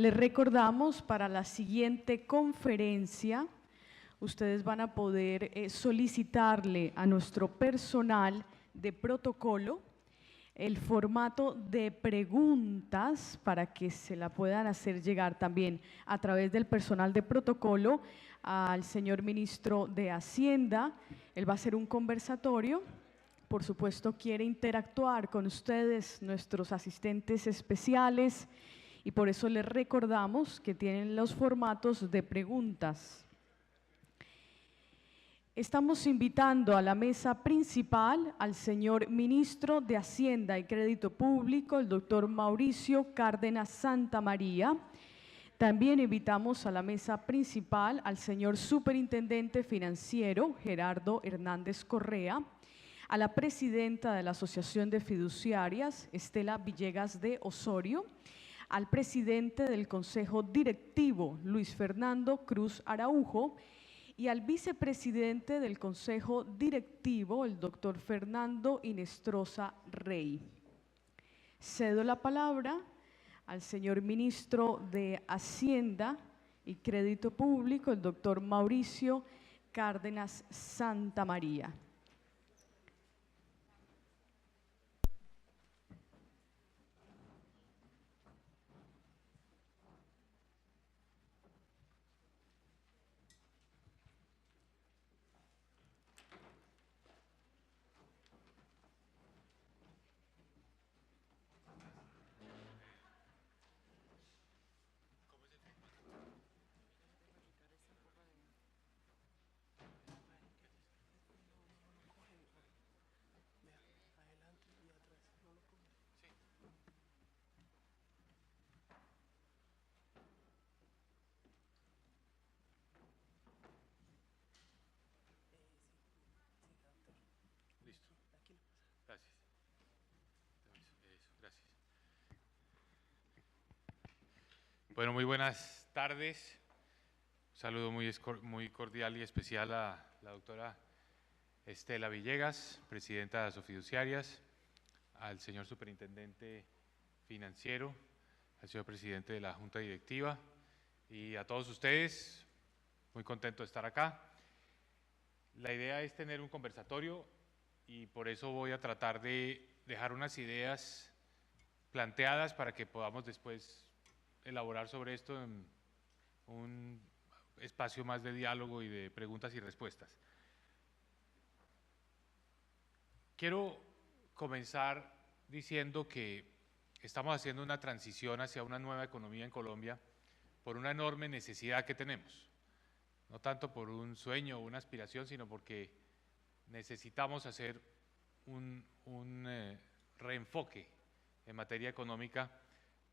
Les recordamos, para la siguiente conferencia, ustedes van a poder solicitarle a nuestro personal de protocolo el formato de preguntas para que se la puedan hacer llegar también a través del personal de protocolo al señor ministro de Hacienda. Él va a hacer un conversatorio. Por supuesto, quiere interactuar con ustedes, nuestros asistentes especiales, y por eso les recordamos que tienen los formatos de preguntas. Estamos invitando a la mesa principal al señor Ministro de Hacienda y Crédito Público, el doctor Mauricio Cárdenas Santamaría. También invitamos a la mesa principal al señor Superintendente Financiero, Gerardo Hernández Correa, a la presidenta de la Asociación de Fiduciarias, Estela Villegas de Osorio, al presidente del Consejo Directivo, Luis Fernando Cruz Araujo, y al vicepresidente del Consejo Directivo, el doctor Fernando Inestrosa Rey. Cedo la palabra al señor Ministro de Hacienda y Crédito Público, el doctor Mauricio Cárdenas Santamaría. Listo. Gracias. Eso, gracias. Bueno, muy buenas tardes. Un saludo muy cordial y especial a la doctora Estela Villegas, presidenta de Asofiduciarias, al señor superintendente financiero, al señor presidente de la Junta Directiva y a todos ustedes. Muy contento de estar acá. La idea es tener un conversatorio y por eso voy a tratar de dejar unas ideas planteadas para que podamos después elaborar sobre esto en un espacio más de diálogo y de preguntas y respuestas. Quiero comenzar diciendo que estamos haciendo una transición hacia una nueva economía en Colombia por una enorme necesidad que tenemos. No tanto por un sueño o una aspiración, sino porque necesitamos hacer un reenfoque en materia económica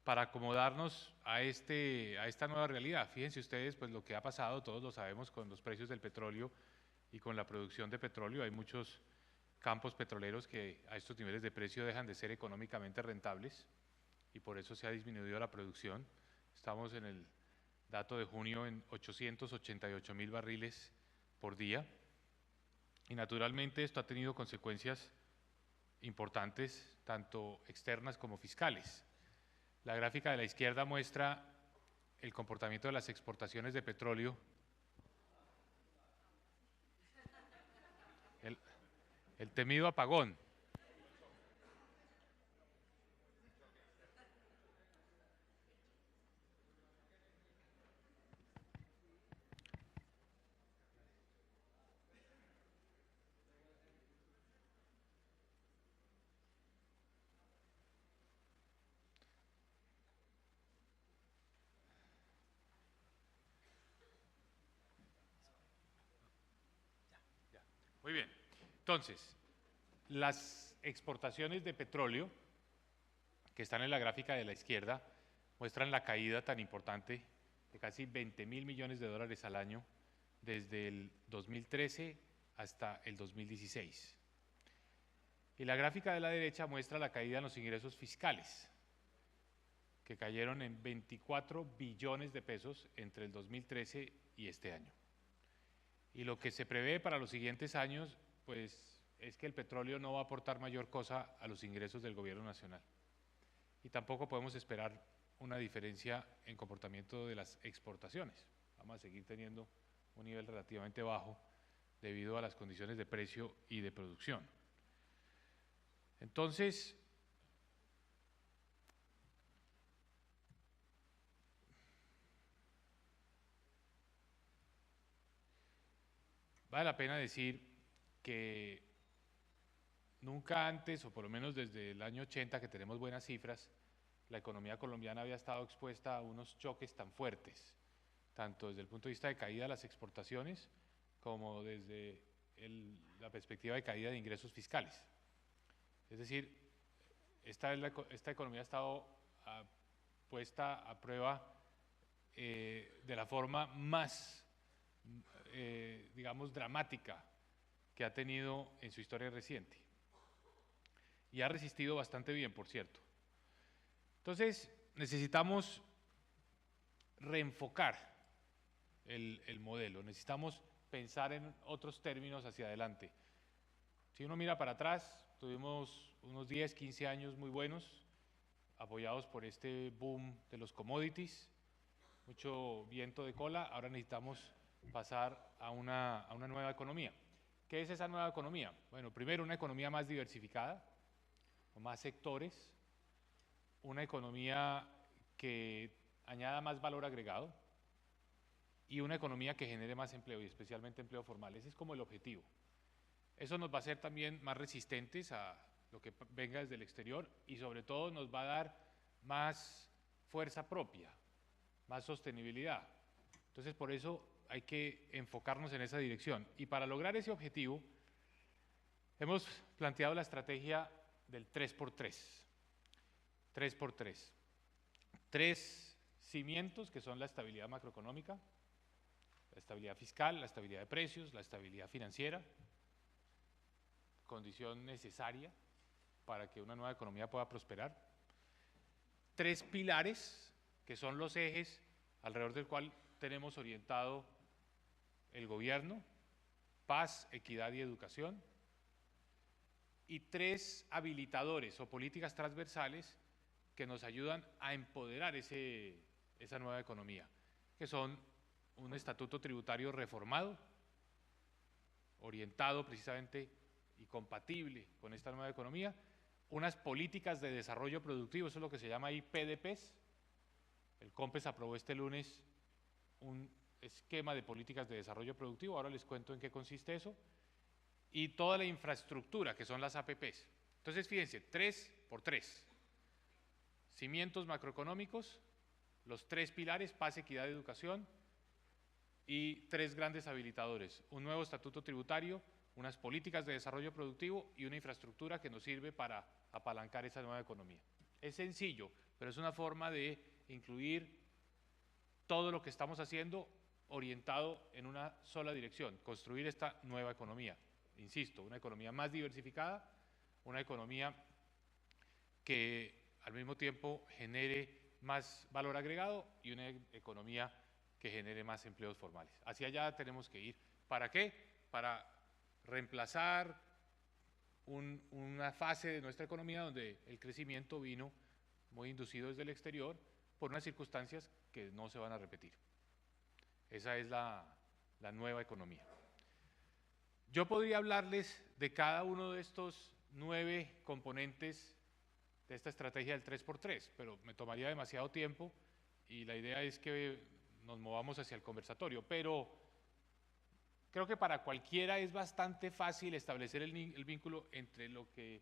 para acomodarnos a esta nueva realidad. Fíjense ustedes, pues lo que ha pasado, todos lo sabemos, con los precios del petróleo y con la producción de petróleo. Hay muchos campos petroleros que a estos niveles de precio dejan de ser económicamente rentables y por eso se ha disminuido la producción. Estamos en el dato de junio en 888.000 barriles por día y naturalmente esto ha tenido consecuencias importantes, tanto externas como fiscales. La gráfica de la izquierda muestra el comportamiento de las exportaciones de petróleo. El temido apagón. Muy bien. Entonces, las exportaciones de petróleo que están en la gráfica de la izquierda muestran la caída tan importante de casi 20.000 millones de dólares al año desde el 2013 hasta el 2016. Y la gráfica de la derecha muestra la caída en los ingresos fiscales, que cayeron en 24 billones de pesos entre el 2013 y este año. Y lo que se prevé para los siguientes años, pues, es que el petróleo no va a aportar mayor cosa a los ingresos del gobierno nacional. Y tampoco podemos esperar una diferencia en comportamiento de las exportaciones. Vamos a seguir teniendo un nivel relativamente bajo debido a las condiciones de precio y de producción. Entonces, vale la pena decir que nunca antes, o por lo menos desde el año 80 que tenemos buenas cifras, la economía colombiana había estado expuesta a unos choques tan fuertes, tanto desde el punto de vista de caída de las exportaciones como desde la perspectiva de caída de ingresos fiscales. Es decir, esta economía ha estado puesta a prueba de la forma más, digamos, dramática que ha tenido en su historia reciente. Y ha resistido bastante bien, por cierto. Entonces, necesitamos reenfocar el modelo, necesitamos pensar en otros términos hacia adelante. Si uno mira para atrás, tuvimos unos 10, 15 años muy buenos, apoyados por este boom de los commodities, mucho viento de cola. Ahora necesitamos pasar a una nueva economía. ¿Qué es esa nueva economía? Bueno, primero una economía más diversificada, con más sectores, una economía que añada más valor agregado y una economía que genere más empleo, y especialmente empleo formal. Ese es como el objetivo. Eso nos va a hacer también más resistentes a lo que venga desde el exterior y sobre todo nos va a dar más fuerza propia, más sostenibilidad. Entonces, por eso hay que enfocarnos en esa dirección. Y para lograr ese objetivo, hemos planteado la estrategia del 3x3. 3x3. 3 cimientos que son la estabilidad macroeconómica, la estabilidad fiscal, la estabilidad de precios, la estabilidad financiera, condición necesaria para que una nueva economía pueda prosperar. 3 pilares que son los ejes alrededor del cual tenemos orientado el gobierno: paz, equidad y educación. Y 3 habilitadores o políticas transversales que nos ayudan a empoderar esa nueva economía, que son un estatuto tributario reformado, orientado precisamente y compatible con esta nueva economía, unas políticas de desarrollo productivo, eso es lo que se llama ahí PDPs. El COMPES aprobó este lunes un esquema de políticas de desarrollo productivo, ahora les cuento en qué consiste eso, y toda la infraestructura, que son las APPs. Entonces, fíjense, 3x3. Cimientos macroeconómicos, los 3 pilares: paz, equidad, educación, y 3 grandes habilitadores: un nuevo estatuto tributario, unas políticas de desarrollo productivo y una infraestructura que nos sirve para apalancar esa nueva economía. Es sencillo, pero es una forma de incluir todo lo que estamos haciendo orientado en una sola dirección: construir esta nueva economía. Insisto, una economía más diversificada, una economía que al mismo tiempo genere más valor agregado y una economía que genere más empleos formales. Hacia allá tenemos que ir. ¿Para qué? Para reemplazar una fase de nuestra economía donde el crecimiento vino muy inducido desde el exterior por unas circunstancias que no se van a repetir. Esa es la nueva economía. Yo podría hablarles de cada uno de estos 9 componentes de esta estrategia del 3x3, pero me tomaría demasiado tiempo y la idea es que nos movamos hacia el conversatorio. Pero creo que para cualquiera es bastante fácil establecer el vínculo entre lo que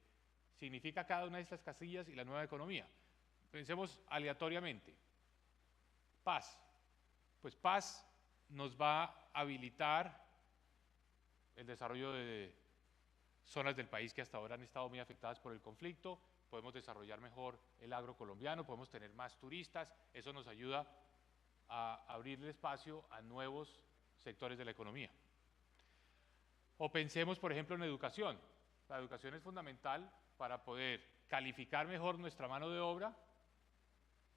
significa cada una de estas casillas y la nueva economía. Pensemos aleatoriamente. Paz. Pues paz nos va a habilitar el desarrollo de zonas del país que hasta ahora han estado muy afectadas por el conflicto. Podemos desarrollar mejor el agro colombiano, podemos tener más turistas, eso nos ayuda a abrirle espacio a nuevos sectores de la economía. O pensemos, por ejemplo, en educación. La educación es fundamental para poder calificar mejor nuestra mano de obra,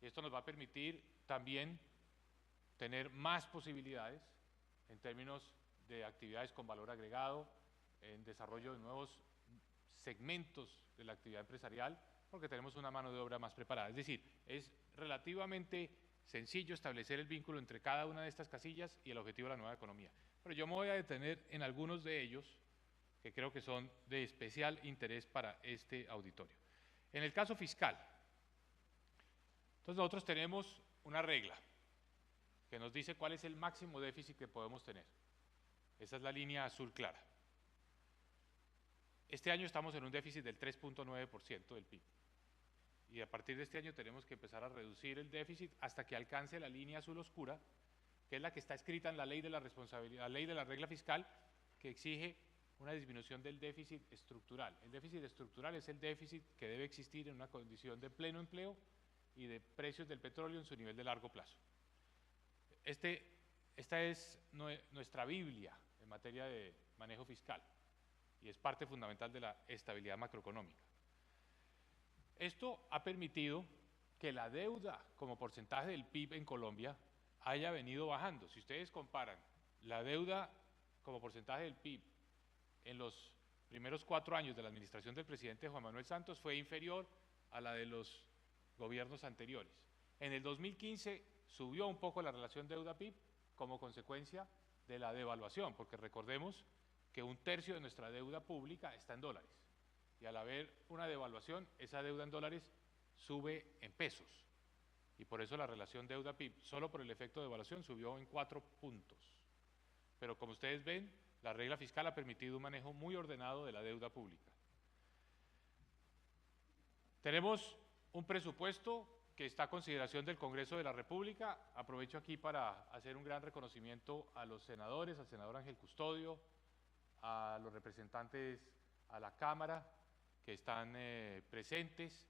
y esto nos va a permitir también tener más posibilidades en términos de actividades con valor agregado, en desarrollo de nuevos segmentos de la actividad empresarial, porque tenemos una mano de obra más preparada. Es decir, es relativamente sencillo establecer el vínculo entre cada una de estas casillas y el objetivo de la nueva economía. Pero yo me voy a detener en algunos de ellos que creo que son de especial interés para este auditorio. En el caso fiscal, entonces nosotros tenemos una regla que nos dice cuál es el máximo déficit que podemos tener. Esa es la línea azul clara. Este año estamos en un déficit del 3.9% del PIB. Y a partir de este año tenemos que empezar a reducir el déficit hasta que alcance la línea azul oscura, que es la que está escrita en la ley de la responsabilidad, la ley de la regla fiscal, que exige una disminución del déficit estructural. El déficit estructural es el déficit que debe existir en una condición de pleno empleo y de precios del petróleo en su nivel de largo plazo. Esta es nuestra Biblia en materia de manejo fiscal y es parte fundamental de la estabilidad macroeconómica. Esto ha permitido que la deuda como porcentaje del PIB en Colombia haya venido bajando. Si ustedes comparan la deuda como porcentaje del PIB en los primeros 4 años de la administración del presidente Juan Manuel Santos, fue inferior a la de los gobiernos anteriores. En el 2015 subió un poco la relación deuda-PIB como consecuencia de la devaluación, porque recordemos que 1/3 de nuestra deuda pública está en dólares. Y al haber una devaluación, esa deuda en dólares sube en pesos. Y por eso la relación deuda-PIB, solo por el efecto de devaluación, subió en 4 puntos. Pero como ustedes ven, la regla fiscal ha permitido un manejo muy ordenado de la deuda pública. Tenemos un presupuesto que está a consideración del Congreso de la República. Aprovecho aquí para hacer un gran reconocimiento a los senadores, al senador Ángel Custodio, a los representantes a la Cámara que están presentes,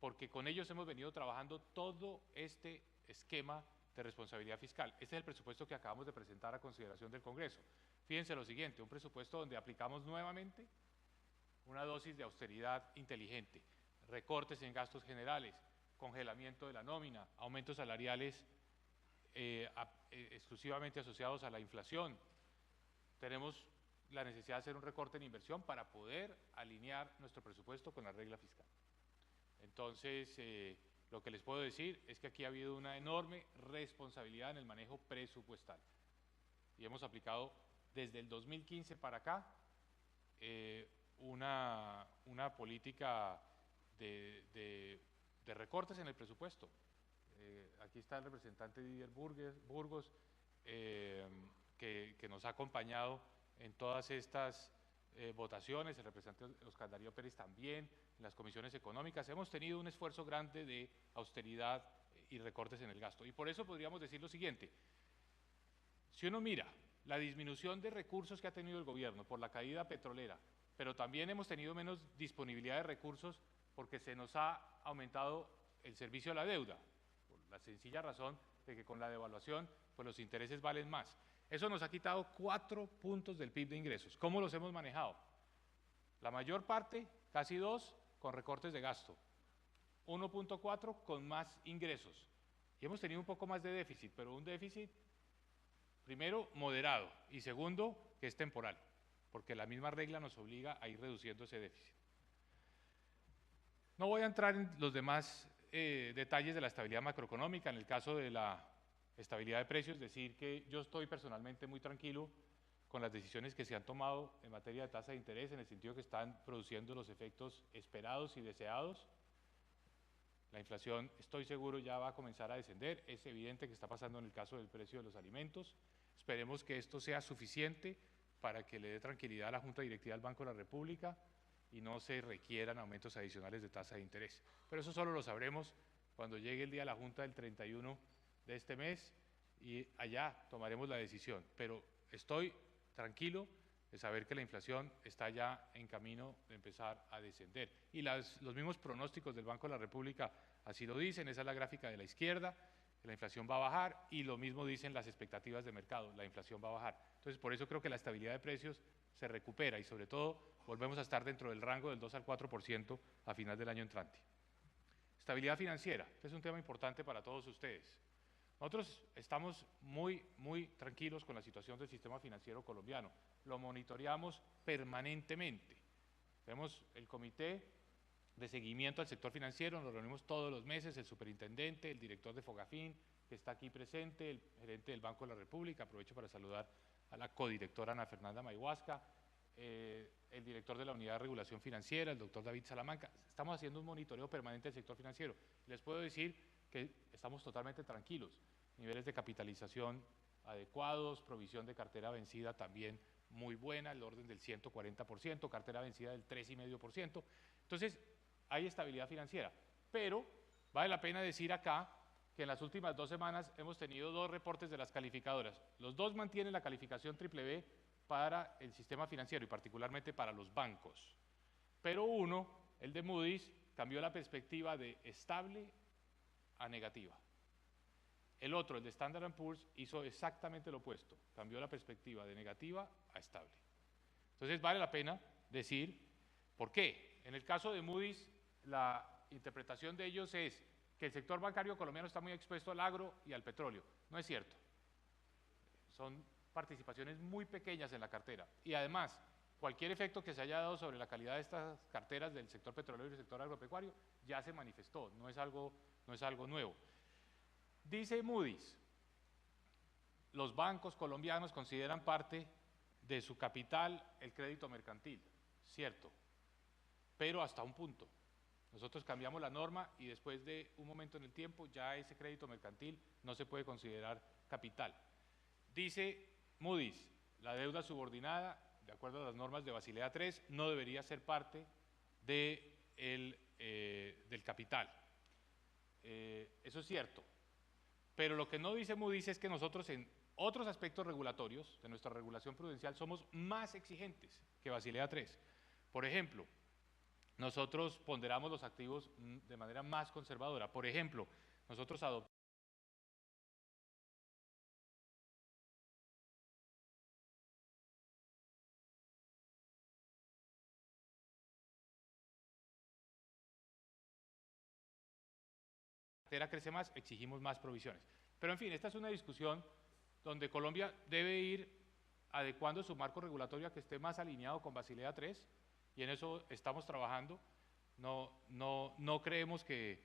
porque con ellos hemos venido trabajando todo este esquema de responsabilidad fiscal. Este es el presupuesto que acabamos de presentar a consideración del Congreso. Fíjense lo siguiente, un presupuesto donde aplicamos nuevamente una dosis de austeridad inteligente, recortes en gastos generales, congelamiento de la nómina, aumentos salariales exclusivamente asociados a la inflación. Tenemos la necesidad de hacer un recorte en inversión para poder alinear nuestro presupuesto con la regla fiscal. Entonces, lo que les puedo decir es que aquí ha habido una enorme responsabilidad en el manejo presupuestal. Y hemos aplicado desde el 2015 para acá una política de recortes en el presupuesto. Aquí está el representante Didier Burgos, que nos ha acompañado en todas estas votaciones, el representante Oscar Darío Pérez también, en las comisiones económicas. Hemos tenido un esfuerzo grande de austeridad y recortes en el gasto. Y por eso podríamos decir lo siguiente: si uno mira la disminución de recursos que ha tenido el gobierno por la caída petrolera, pero también hemos tenido menos disponibilidad de recursos porque se nos ha aumentado el servicio a la deuda, por la sencilla razón de que con la devaluación pues los intereses valen más. Eso nos ha quitado 4 puntos del PIB de ingresos. ¿Cómo los hemos manejado? La mayor parte, casi 2, con recortes de gasto, 1.4 con más ingresos. Y hemos tenido un poco más de déficit, pero un déficit, primero, moderado, y segundo, que es temporal, porque la misma regla nos obliga a ir reduciendo ese déficit. No voy a entrar en los demás detalles de la estabilidad macroeconómica. En el caso de la estabilidad de precios, decir que yo estoy personalmente muy tranquilo con las decisiones que se han tomado en materia de tasa de interés, en el sentido que están produciendo los efectos esperados y deseados. La inflación, estoy seguro, ya va a comenzar a descender. Es evidente que está pasando en el caso del precio de los alimentos. Esperemos que esto sea suficiente para que le dé tranquilidad a la Junta Directiva del Banco de la República y no se requieran aumentos adicionales de tasa de interés. Pero eso solo lo sabremos cuando llegue el día de la Junta del 31 de este mes y allá tomaremos la decisión. Pero estoy tranquilo de saber que la inflación está ya en camino de empezar a descender. Y los mismos pronósticos del Banco de la República así lo dicen. Esa es la gráfica de la izquierda, que la inflación va a bajar, y lo mismo dicen las expectativas de mercado, la inflación va a bajar. Entonces, por eso creo que la estabilidad de precios se recupera y sobre todo volvemos a estar dentro del rango del 2 al 4% a final del año entrante. Estabilidad financiera, este es un tema importante para todos ustedes. Nosotros estamos muy tranquilos con la situación del sistema financiero colombiano, lo monitoreamos permanentemente. Tenemos el comité de seguimiento al sector financiero, nos reunimos todos los meses, el superintendente, el director de Fogafín, que está aquí presente, el gerente del Banco de la República, aprovecho para saludar a la codirectora Ana Fernanda Mayhuasca, el director de la Unidad de Regulación Financiera, el doctor David Salamanca. Estamos haciendo un monitoreo permanente del sector financiero. Les puedo decir que estamos totalmente tranquilos, niveles de capitalización adecuados, provisión de cartera vencida también muy buena, el orden del 140%, cartera vencida del 3,5%. Entonces, hay estabilidad financiera, pero vale la pena decir acá que en las últimas 2 semanas hemos tenido 2 reportes de las calificadoras. Los 2 mantienen la calificación BBB para el sistema financiero y particularmente para los bancos. Pero uno, el de Moody's, cambió la perspectiva de estable a negativa. El otro, el de Standard & Poor's, hizo exactamente lo opuesto, cambió la perspectiva de negativa a estable. Entonces vale la pena decir por qué. En el caso de Moody's, la interpretación de ellos es que el sector bancario colombiano está muy expuesto al agro y al petróleo. No es cierto. Son participaciones muy pequeñas en la cartera y además cualquier efecto que se haya dado sobre la calidad de estas carteras del sector petrolero y del sector agropecuario ya se manifestó, no es algo nuevo. Dice Moody's, los bancos colombianos consideran parte de su capital el crédito mercantil, cierto, pero hasta un punto. Nosotros cambiamos la norma y después de un momento en el tiempo ya ese crédito mercantil no se puede considerar capital. Dice Moody's, la deuda subordinada, de acuerdo a las normas de Basilea III, no debería ser parte del capital. Eso es cierto. Pero lo que no dice Moody's es que nosotros en otros aspectos regulatorios de nuestra regulación prudencial somos más exigentes que Basilea III. Por ejemplo, nosotros ponderamos los activos de manera más conservadora. Por ejemplo, nosotros adoptamos crece más, exigimos más provisiones. Pero en fin, esta es una discusión donde Colombia debe ir adecuando su marco regulatorio a que esté más alineado con Basilea III y en eso estamos trabajando. No creemos que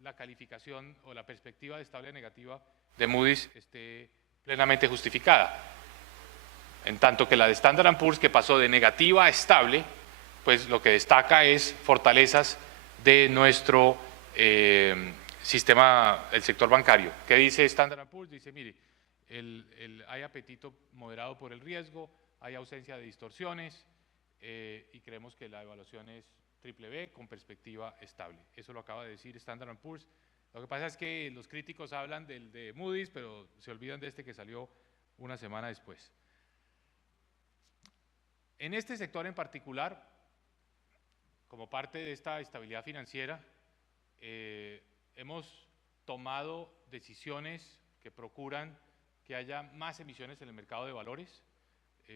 la calificación o la perspectiva de estable negativa de Moody's esté plenamente justificada. En tanto que la de Standard & Poor's, que pasó de negativa a estable, pues lo que destaca es fortalezas de nuestro sistema, el sector bancario. ¿Qué dice Standard & Poor's? Dice, mire, hay apetito moderado por el riesgo, hay ausencia de distorsiones y creemos que la evaluación es BBB con perspectiva estable. Eso lo acaba de decir Standard & Poor's. Lo que pasa es que los críticos hablan del de Moody's, pero se olvidan de este que salió una semana después. En este sector en particular, como parte de esta estabilidad financiera, hemos tomado decisiones que procuran que haya más emisiones en el mercado de valores.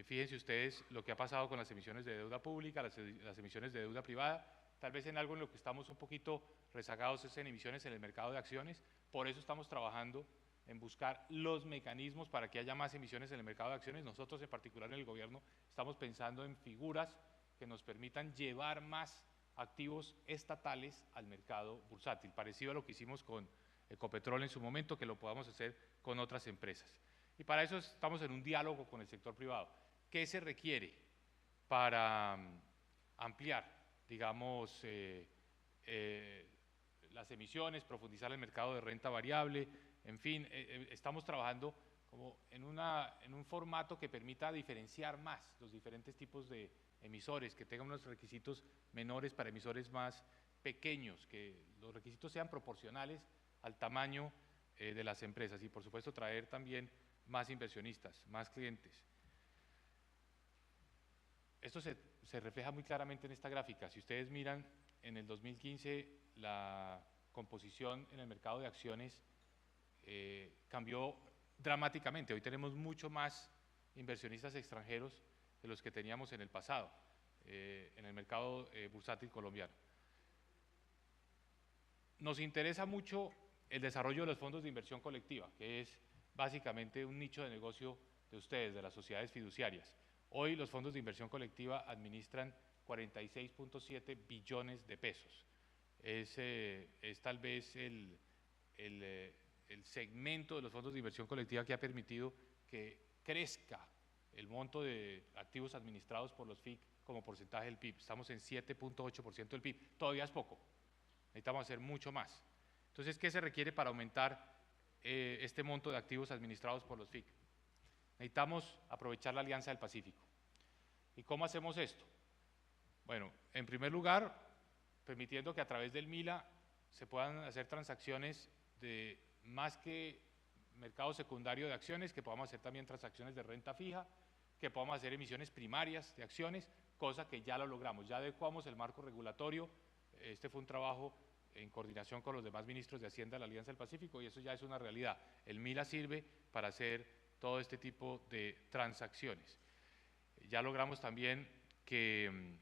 Fíjense ustedes lo que ha pasado con las emisiones de deuda pública, las emisiones de deuda privada. Tal vez en algo en lo que estamos un poquito rezagados es en emisiones en el mercado de acciones. Por eso estamos trabajando en buscar los mecanismos para que haya más emisiones en el mercado de acciones. Nosotros en particular en el gobierno estamos pensando en figuras que nos permitan llevar más activos estatales al mercado bursátil, parecido a lo que hicimos con Ecopetrol en su momento, que lo podamos hacer con otras empresas. Y para eso estamos en un diálogo con el sector privado. ¿Qué se requiere para ampliar, digamos, las emisiones, profundizar el mercado de renta variable? En fin, estamos trabajando como en un formato que permita diferenciar más los diferentes tipos de emisores, que tengan unos requisitos menores para emisores más pequeños, que los requisitos sean proporcionales al tamaño de las empresas y por supuesto traer también más inversionistas, más clientes. Esto se refleja muy claramente en esta gráfica. Si ustedes miran, en el 2015 la composición en el mercado de acciones cambió dramáticamente. Hoy tenemos mucho más inversionistas extranjeros de los que teníamos en el pasado, en el mercado bursátil colombiano. Nos interesa mucho el desarrollo de los fondos de inversión colectiva, que es básicamente un nicho de negocio de ustedes, de las sociedades fiduciarias. Hoy los fondos de inversión colectiva administran 46.7 billones de pesos. Es tal vez el segmento de los fondos de inversión colectiva que ha permitido que crezca el monto de activos administrados por los FIC como porcentaje del PIB. Estamos en 7.8% del PIB, todavía es poco, necesitamos hacer mucho más. Entonces, ¿qué se requiere para aumentar este monto de activos administrados por los FIC? Necesitamos aprovechar la Alianza del Pacífico. ¿Y cómo hacemos esto? Bueno, en primer lugar, permitiendo que a través del MILA se puedan hacer transacciones de más que mercado secundario de acciones, que podamos hacer también transacciones de renta fija, que podamos hacer emisiones primarias de acciones, cosa que ya lo logramos, ya adecuamos el marco regulatorio. Este fue un trabajo en coordinación con los demás ministros de Hacienda de la Alianza del Pacífico y eso ya es una realidad. El MILA sirve para hacer todo este tipo de transacciones. Ya logramos también que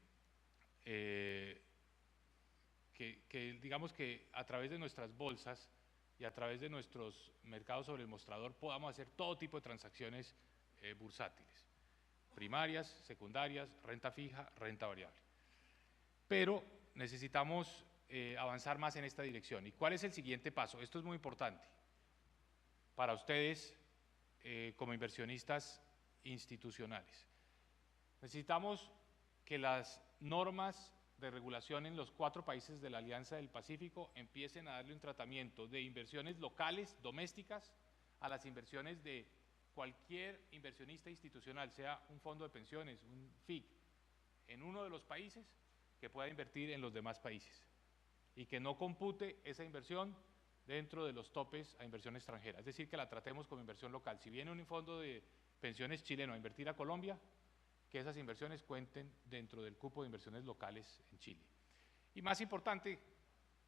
digamos que a través de nuestras bolsas y a través de nuestros mercados sobre el mostrador podamos hacer todo tipo de transacciones bursátiles, primarias, secundarias, renta fija, renta variable. Pero necesitamos avanzar más en esta dirección. ¿Y cuál es el siguiente paso? Esto es muy importante para ustedes como inversionistas institucionales. Necesitamos que las normas de regulación en los 4 países de la Alianza del Pacífico empiecen a darle un tratamiento de inversiones locales, domésticas, a las inversiones de cualquier inversionista institucional, sea un fondo de pensiones, un FIC, en uno de los países, que pueda invertir en los demás países y que no compute esa inversión dentro de los topes a inversión extranjera, es decir, que la tratemos como inversión local. Si viene un fondo de pensiones chileno a invertir a Colombia, que esas inversiones cuenten dentro del cupo de inversiones locales en Chile. Y más importante,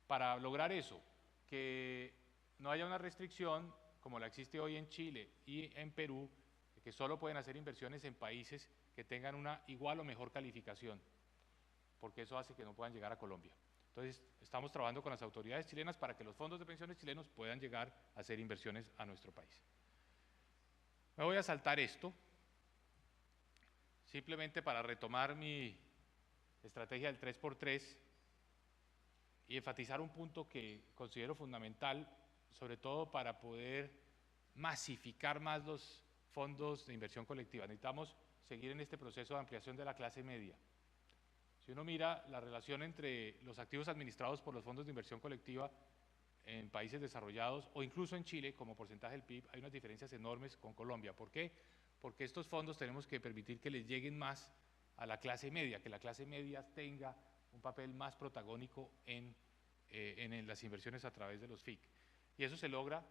para lograr eso, que no haya una restricción como la existe hoy en Chile y en Perú, que solo pueden hacer inversiones en países que tengan una igual o mejor calificación, porque eso hace que no puedan llegar a Colombia. Entonces, estamos trabajando con las autoridades chilenas para que los fondos de pensiones chilenos puedan llegar a hacer inversiones a nuestro país. Me voy a saltar esto, simplemente para retomar mi estrategia del 3x3 y enfatizar un punto que considero fundamental, sobre todo para poder masificar más los fondos de inversión colectiva. Necesitamos seguir en este proceso de ampliación de la clase media. Si uno mira la relación entre los activos administrados por los fondos de inversión colectiva en países desarrollados o incluso en Chile como porcentaje del PIB, hay unas diferencias enormes con Colombia. ¿Por qué? Porque estos fondos tenemos que permitir que les lleguen más a la clase media, que la clase media tenga un papel más protagónico en las inversiones a través de los FIC. Y eso se logra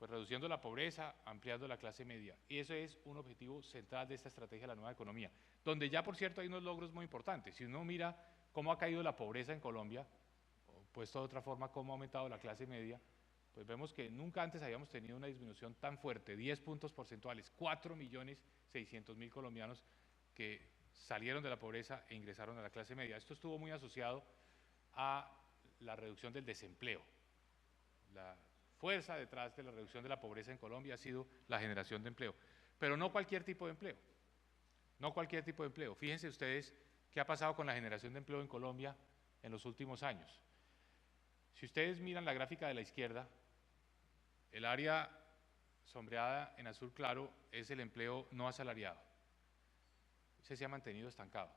pues reduciendo la pobreza, ampliando la clase media. Y eso es un objetivo central de esta estrategia de la nueva economía, donde ya, por cierto, hay unos logros muy importantes. Si uno mira cómo ha caído la pobreza en Colombia, o puesto de otra forma, cómo ha aumentado la clase media, pues vemos que nunca antes habíamos tenido una disminución tan fuerte, 10 puntos porcentuales, 4.600.000 colombianos que salieron de la pobreza e ingresaron a la clase media. Esto estuvo muy asociado a la reducción del desempleo. La fuerza detrás de la reducción de la pobreza en Colombia ha sido la generación de empleo, pero no cualquier tipo de empleo, no cualquier tipo de empleo. Fíjense ustedes qué ha pasado con la generación de empleo en Colombia en los últimos años. Si ustedes miran la gráfica de la izquierda, el área sombreada en azul claro es el empleo no asalariado. Ese se ha mantenido estancado.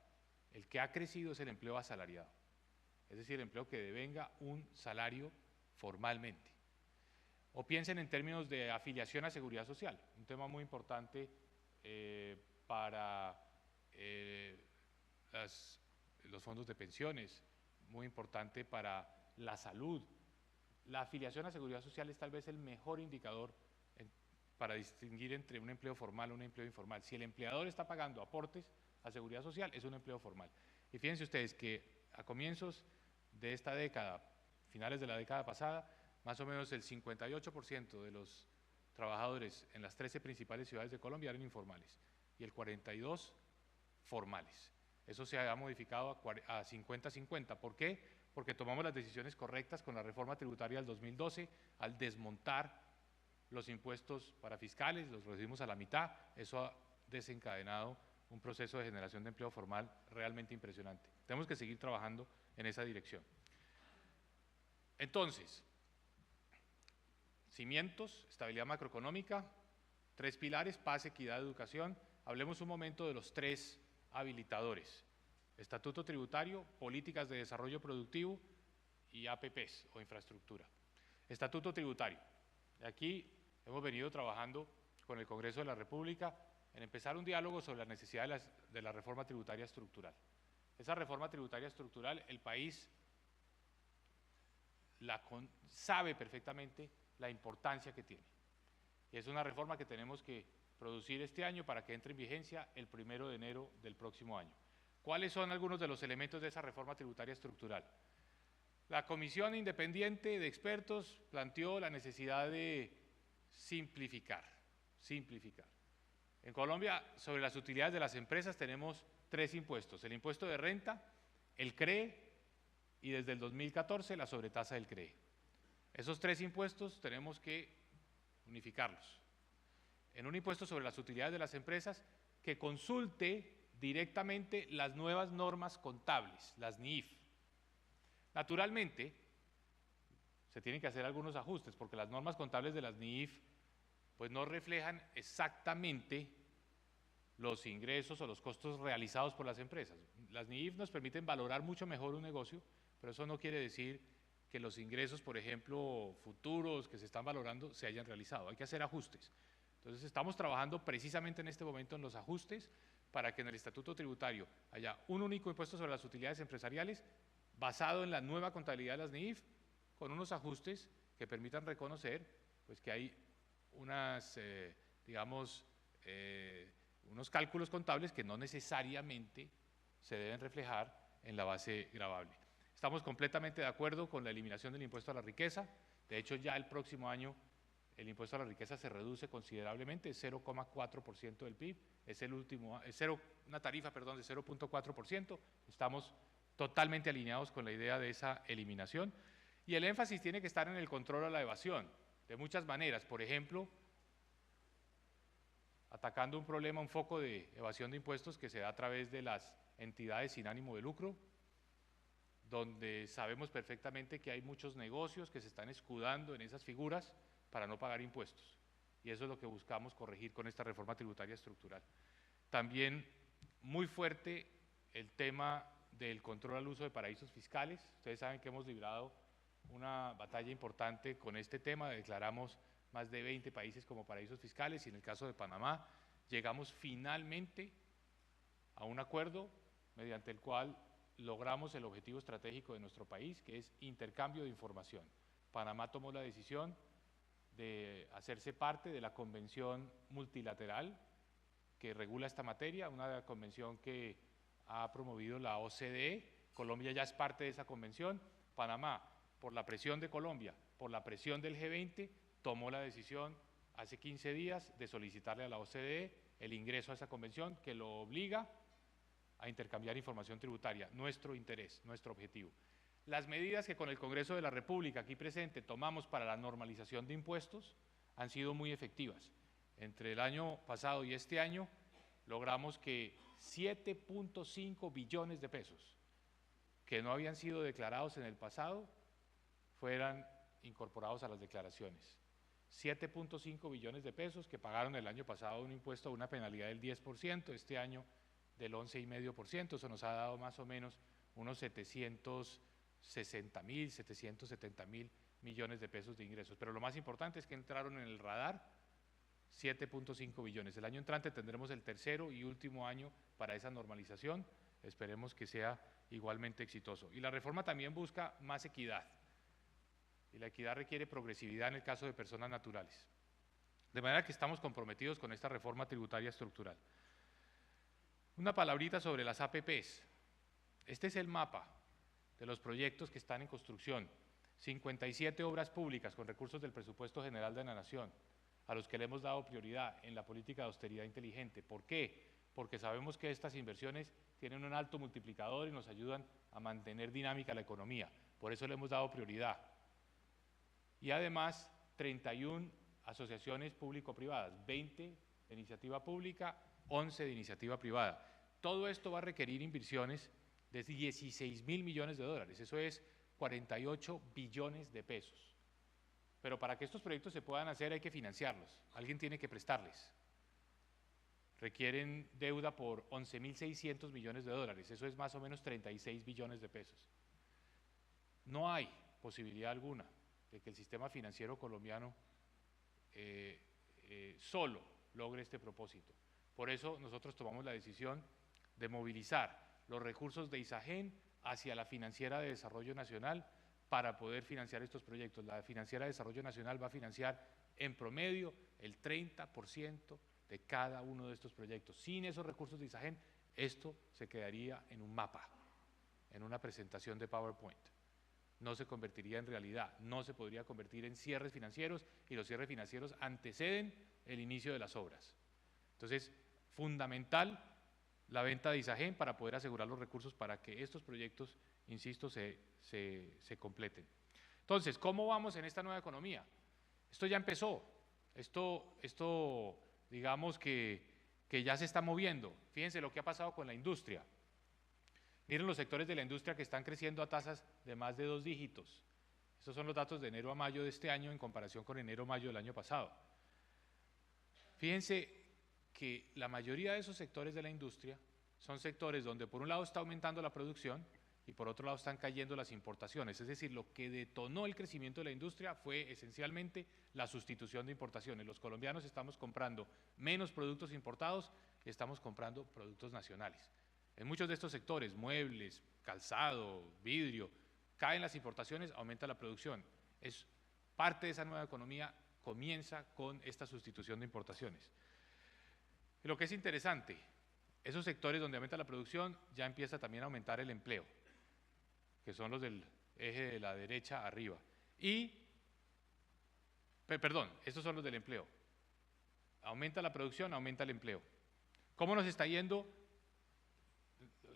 El que ha crecido es el empleo asalariado, es decir, el empleo que devenga un salario formalmente. O piensen en términos de afiliación a seguridad social, un tema muy importante para los fondos de pensiones, muy importante para la salud. La afiliación a seguridad social es tal vez el mejor indicador para distinguir entre un empleo formal y un empleo informal. Si el empleador está pagando aportes a seguridad social, es un empleo formal. Y fíjense ustedes que a comienzos de esta década, finales de la década pasada, más o menos el 58% de los trabajadores en las 13 principales ciudades de Colombia eran informales y el 42% formales. Eso se ha modificado a 50-50. ¿Por qué? Porque tomamos las decisiones correctas con la reforma tributaria del 2012 al desmontar los impuestos para fiscales, los reducimos a la mitad. Eso ha desencadenado un proceso de generación de empleo formal realmente impresionante. Tenemos que seguir trabajando en esa dirección. Entonces, cimientos, estabilidad macroeconómica, 3 pilares, paz, equidad, educación. Hablemos un momento de los 3 habilitadores: estatuto tributario, políticas de desarrollo productivo y APPs o infraestructura. Estatuto tributario. Aquí hemos venido trabajando con el Congreso de la República en empezar un diálogo sobre la necesidad de la reforma tributaria estructural. Esa reforma tributaria estructural, el país sabe perfectamente la importancia que tiene. Y es una reforma que tenemos que producir este año para que entre en vigencia el 1 de enero del próximo año. ¿Cuáles son algunos de los elementos de esa reforma tributaria estructural? La Comisión Independiente de Expertos planteó la necesidad de simplificar. En Colombia, sobre las utilidades de las empresas tenemos 3 impuestos: el impuesto de renta, el CRE y desde el 2014 la sobretasa del CRE. Esos 3 impuestos tenemos que unificarlos en un impuesto sobre las utilidades de las empresas que consulte directamente las nuevas normas contables, las NIF. Naturalmente, se tienen que hacer algunos ajustes porque las normas contables de las NIF pues no reflejan exactamente los ingresos o los costos realizados por las empresas. Las NIF nos permiten valorar mucho mejor un negocio, pero eso no quiere decir que los ingresos, por ejemplo, futuros que se están valorando se hayan realizado. Hay que hacer ajustes. Entonces estamos trabajando precisamente en este momento en los ajustes para que en el estatuto tributario haya un único impuesto sobre las utilidades empresariales basado en la nueva contabilidad de las NIF, con unos ajustes que permitan reconocer pues, que hay unas, unos cálculos contables que no necesariamente se deben reflejar en la base gravable. Estamos completamente de acuerdo con la eliminación del impuesto a la riqueza. De hecho, ya el próximo año el impuesto a la riqueza se reduce considerablemente, es 0,4% del PIB, es una tarifa de 0,4%. Estamos totalmente alineados con la idea de esa eliminación. Y el énfasis tiene que estar en el control a la evasión, de muchas maneras. Por ejemplo, atacando un problema, un foco de evasión de impuestos que se da a través de las entidades sin ánimo de lucro, donde sabemos perfectamente que hay muchos negocios que se están escudando en esas figuras para no pagar impuestos. Y eso es lo que buscamos corregir con esta reforma tributaria estructural. También muy fuerte el tema del control al uso de paraísos fiscales. Ustedes saben que hemos librado una batalla importante con este tema, declaramos más de 20 países como paraísos fiscales y en el caso de Panamá llegamos finalmente a un acuerdo mediante el cual logramos el objetivo estratégico de nuestro país, que es intercambio de información. Panamá tomó la decisión de hacerse parte de la convención multilateral que regula esta materia, una convención que ha promovido la OCDE. Colombia ya es parte de esa convención. Panamá, por la presión de Colombia, por la presión del G20, tomó la decisión hace 15 días de solicitarle a la OCDE el ingreso a esa convención que lo obliga a intercambiar información tributaria, nuestro interés, nuestro objetivo. Las medidas que con el Congreso de la República aquí presente tomamos para la normalización de impuestos han sido muy efectivas. Entre el año pasado y este año logramos que 7.5 billones de pesos que no habían sido declarados en el pasado fueran incorporados a las declaraciones. 7.5 billones de pesos que pagaron el año pasado un impuesto, una penalidad del 10%, este año del 11,5%, eso nos ha dado más o menos unos 760.000, 770.000 millones de pesos de ingresos. Pero lo más importante es que entraron en el radar 7.5 billones. El año entrante tendremos el tercero y último año para esa normalización, esperemos que sea igualmente exitoso. Y la reforma también busca más equidad, y la equidad requiere progresividad en el caso de personas naturales. De manera que estamos comprometidos con esta reforma tributaria estructural. Una palabrita sobre las APPs. Este es el mapa de los proyectos que están en construcción. 57 obras públicas con recursos del presupuesto general de la Nación, a los que le hemos dado prioridad en la política de austeridad inteligente. ¿Por qué? Porque sabemos que estas inversiones tienen un alto multiplicador y nos ayudan a mantener dinámica la economía. Por eso le hemos dado prioridad. Y además, 31 asociaciones público-privadas, 20 de iniciativa pública 11 de iniciativa privada. Todo esto va a requerir inversiones de 16.000 millones de dólares, eso es 48 billones de pesos. Pero para que estos proyectos se puedan hacer hay que financiarlos, alguien tiene que prestarles. Requieren deuda por 11.600 millones de dólares, eso es más o menos 36 billones de pesos. No hay posibilidad alguna de que el sistema financiero colombiano solo logre este propósito. Por eso nosotros tomamos la decisión de movilizar los recursos de ISAGEN hacia la Financiera de Desarrollo Nacional para poder financiar estos proyectos. La Financiera de Desarrollo Nacional va a financiar en promedio el 30% de cada uno de estos proyectos. Sin esos recursos de ISAGEN, esto se quedaría en un mapa, en una presentación de PowerPoint. No se convertiría en realidad, no se podría convertir en cierres financieros y los cierres financieros anteceden el inicio de las obras. Entonces, fundamental la venta de ISAGEN para poder asegurar los recursos para que estos proyectos, insisto, se completen. Entonces, ¿cómo vamos en esta nueva economía? Esto ya empezó, esto digamos que ya se está moviendo. Fíjense lo que ha pasado con la industria. Miren los sectores de la industria que están creciendo a tasas de más de 2 dígitos. Estos son los datos de enero a mayo de este año en comparación con enero a mayo del año pasado. Fíjense que la mayoría de esos sectores de la industria son sectores donde por un lado está aumentando la producción y por otro lado están cayendo las importaciones. Es decir, lo que detonó el crecimiento de la industria fue esencialmente la sustitución de importaciones. Los colombianos estamos comprando menos productos importados y estamos comprando productos nacionales. En muchos de estos sectores, muebles, calzado, vidrio, caen las importaciones, aumenta la producción. Es parte de esa nueva economía, comienza con esta sustitución de importaciones. Y lo que es interesante, esos sectores donde aumenta la producción ya empieza también a aumentar el empleo, que son los del eje de la derecha arriba. Perdón, estos son los del empleo. Aumenta la producción, aumenta el empleo. ¿Cómo nos está yendo?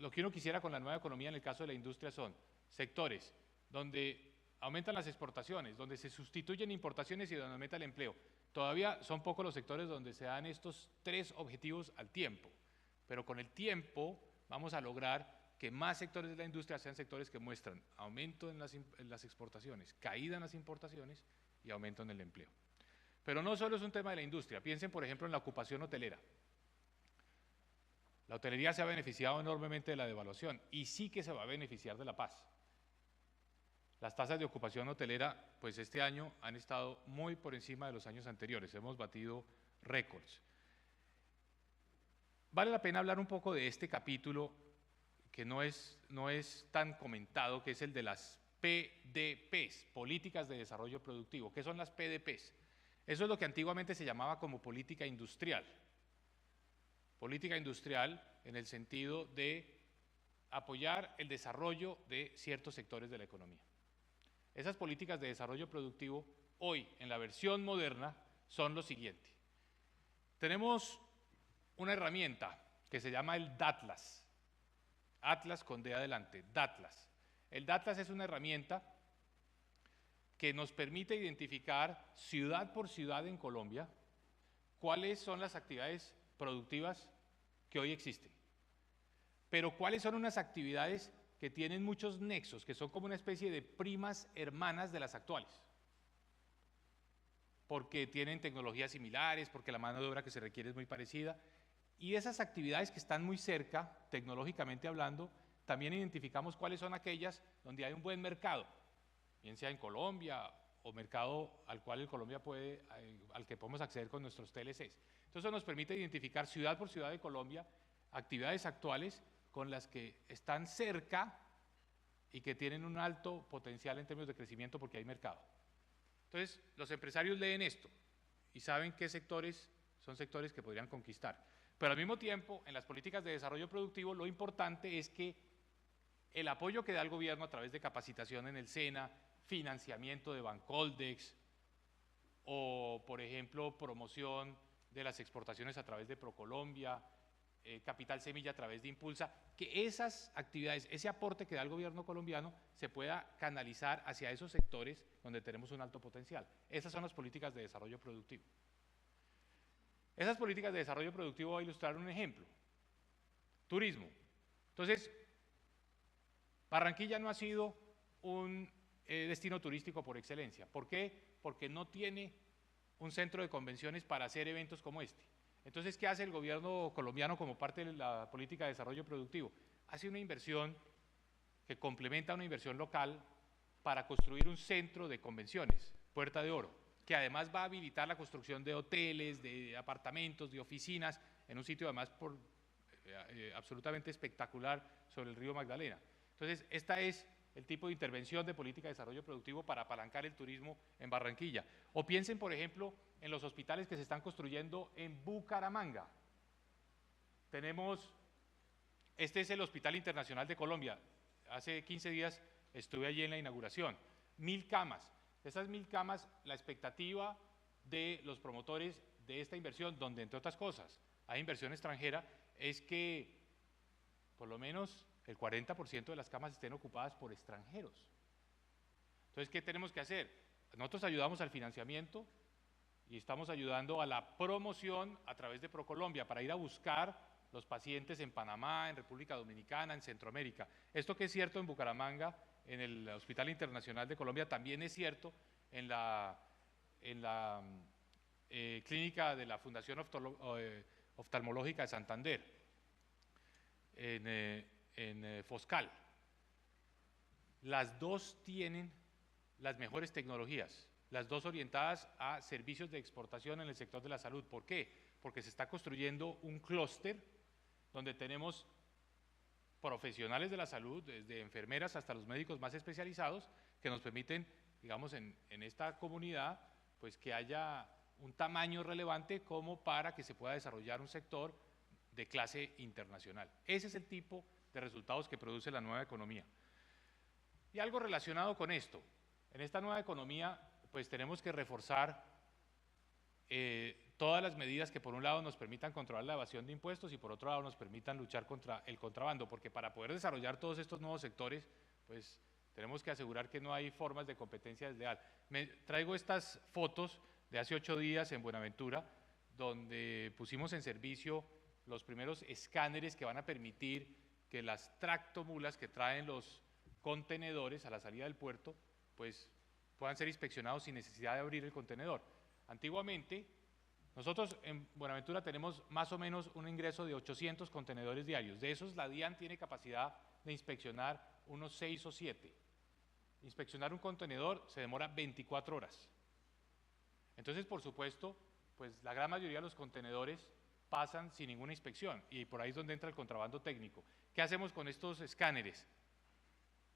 Lo que uno quisiera con la nueva economía en el caso de la industria son sectores donde aumentan las exportaciones, donde se sustituyen importaciones y donde aumenta el empleo. Todavía son pocos los sectores donde se dan estos 3 objetivos al tiempo, pero con el tiempo vamos a lograr que más sectores de la industria sean sectores que muestran aumento en las exportaciones, caída en las importaciones y aumento en el empleo. Pero no solo es un tema de la industria, piensen por ejemplo en la ocupación hotelera. La hotelería se ha beneficiado enormemente de la devaluación y sí que se va a beneficiar de la paz. Las tasas de ocupación hotelera, pues este año han estado muy por encima de los años anteriores, hemos batido récords. Vale la pena hablar un poco de este capítulo que no es tan comentado, que es el de las PDPs, Políticas de Desarrollo Productivo. ¿Qué son las PDPs? Eso es lo que antiguamente se llamaba como política industrial. Política industrial en el sentido de apoyar el desarrollo de ciertos sectores de la economía. Esas políticas de desarrollo productivo hoy, en la versión moderna, son lo siguiente. Tenemos una herramienta que se llama el DATLAS. Atlas con D adelante, DATLAS. El DATLAS es una herramienta que nos permite identificar ciudad por ciudad en Colombia cuáles son las actividades productivas que hoy existen, pero cuáles son unas actividades que tienen muchos nexos, que son como una especie de primas hermanas de las actuales, porque tienen tecnologías similares, porque la mano de obra que se requiere es muy parecida, y esas actividades que están muy cerca, tecnológicamente hablando, también identificamos cuáles son aquellas donde hay un buen mercado, bien sea en Colombia o mercado al cual al que podemos acceder con nuestros TLCs. Entonces eso nos permite identificar ciudad por ciudad de Colombia actividades actuales con las que están cerca y que tienen un alto potencial en términos de crecimiento porque hay mercado. Entonces los empresarios leen esto y saben qué sectores son sectores que podrían conquistar. Pero al mismo tiempo, en las políticas de desarrollo productivo, lo importante es que el apoyo que da el gobierno a través de capacitación en el SENA, financiamiento de Bancoldex o, por ejemplo, promoción de las exportaciones a través de Procolombia, Capital Semilla a través de Impulsa, que esas actividades, ese aporte que da el gobierno colombiano se pueda canalizar hacia esos sectores donde tenemos un alto potencial. Esas son las políticas de desarrollo productivo. Esas políticas de desarrollo productivo voy a ilustrar un ejemplo. Turismo. Entonces, Barranquilla no ha sido un destino turístico por excelencia. ¿Por qué? Porque no tiene un centro de convenciones para hacer eventos como este. Entonces, ¿qué hace el gobierno colombiano como parte de la política de desarrollo productivo? Hace una inversión que complementa una inversión local para construir un centro de convenciones, Puerta de Oro, que además va a habilitar la construcción de hoteles, de apartamentos, de oficinas, en un sitio además absolutamente espectacular sobre el río Magdalena. Entonces, esta es el tipo de intervención de política de desarrollo productivo para apalancar el turismo en Barranquilla. O piensen, por ejemplo, en los hospitales que se están construyendo en Bucaramanga. Este es el Hospital Internacional de Colombia. Hace 15 días estuve allí en la inauguración. 1000 camas. Esas 1000 camas, la expectativa de los promotores de esta inversión, donde entre otras cosas hay inversión extranjera, es que por lo menos el 40% de las camas estén ocupadas por extranjeros. Entonces, ¿qué tenemos que hacer? Nosotros ayudamos al financiamiento y estamos ayudando a la promoción a través de ProColombia para ir a buscar los pacientes en Panamá, en República Dominicana, en Centroamérica. Esto que es cierto en Bucaramanga, en el Hospital Internacional de Colombia, también es cierto en la clínica de la Fundación Oftalmológica de Santander, en Foscal. Las dos tienen las mejores tecnologías, las dos orientadas a servicios de exportación en el sector de la salud. ¿Por qué? Porque se está construyendo un clúster donde tenemos profesionales de la salud, desde enfermeras hasta los médicos más especializados, que nos permiten, digamos, en esta comunidad, pues que haya un tamaño relevante como para que se pueda desarrollar un sector de clase internacional. Ese es el tipo de resultados que produce la nueva economía. Y algo relacionado con esto, en esta nueva economía, pues tenemos que reforzar todas las medidas que por un lado nos permitan controlar la evasión de impuestos y por otro lado nos permitan luchar contra el contrabando, porque para poder desarrollar todos estos nuevos sectores, pues tenemos que asegurar que no hay formas de competencia desleal. Traigo estas fotos de hace 8 días en Buenaventura, donde pusimos en servicio los primeros escáneres que van a permitir que las tractomulas que traen los contenedores a la salida del puerto, pues puedan ser inspeccionados sin necesidad de abrir el contenedor. Antiguamente, nosotros en Buenaventura tenemos más o menos un ingreso de 800 contenedores diarios. De esos, la DIAN tiene capacidad de inspeccionar unos 6 o 7. Inspeccionar un contenedor se demora 24 horas. Entonces, por supuesto, pues la gran mayoría de los contenedores pasan sin ninguna inspección y por ahí es donde entra el contrabando técnico. ¿Qué hacemos con estos escáneres?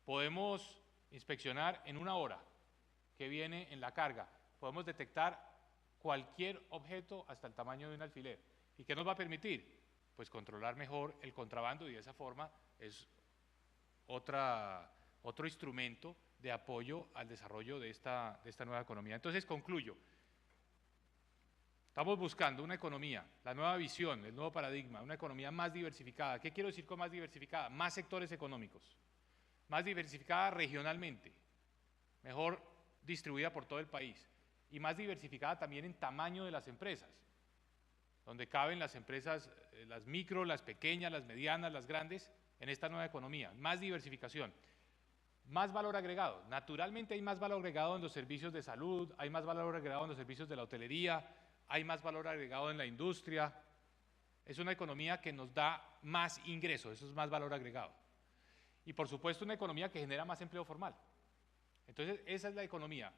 Podemos inspeccionar en 1 hora que viene en la carga. Podemos detectar cualquier objeto hasta el tamaño de un alfiler. ¿Y qué nos va a permitir? Pues controlar mejor el contrabando y de esa forma es otro instrumento de apoyo al desarrollo de esta nueva economía. Entonces concluyo. Estamos buscando una economía, la nueva visión, el nuevo paradigma, una economía más diversificada. ¿Qué quiero decir con más diversificada? Más sectores económicos, más diversificada regionalmente, mejor distribuida por todo el país y más diversificada también en tamaño de las empresas, donde caben las empresas, las micro, las pequeñas, las medianas, las grandes, en esta nueva economía. Más diversificación, más valor agregado. Naturalmente hay más valor agregado en los servicios de salud, hay más valor agregado en los servicios de la hotelería, hay más valor agregado en la industria. Es una economía que nos da más ingresos, eso es más valor agregado. Y por supuesto una economía que genera más empleo formal. Entonces esa es la economía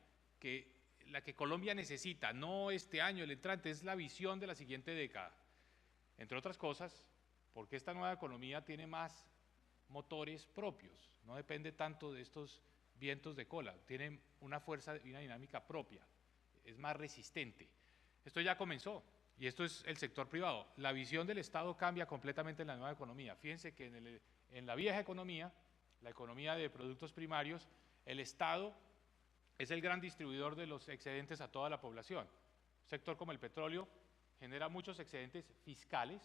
la que Colombia necesita, no este año, el entrante, es la visión de la siguiente década. Entre otras cosas, porque esta nueva economía tiene más motores propios, no depende tanto de estos vientos de cola, tiene una fuerza y una dinámica propia, es más resistente. Esto ya comenzó y esto es el sector privado. La visión del Estado cambia completamente en la nueva economía. Fíjense que en la vieja economía, la economía de productos primarios, el Estado es el gran distribuidor de los excedentes a toda la población. Un sector como el petróleo genera muchos excedentes fiscales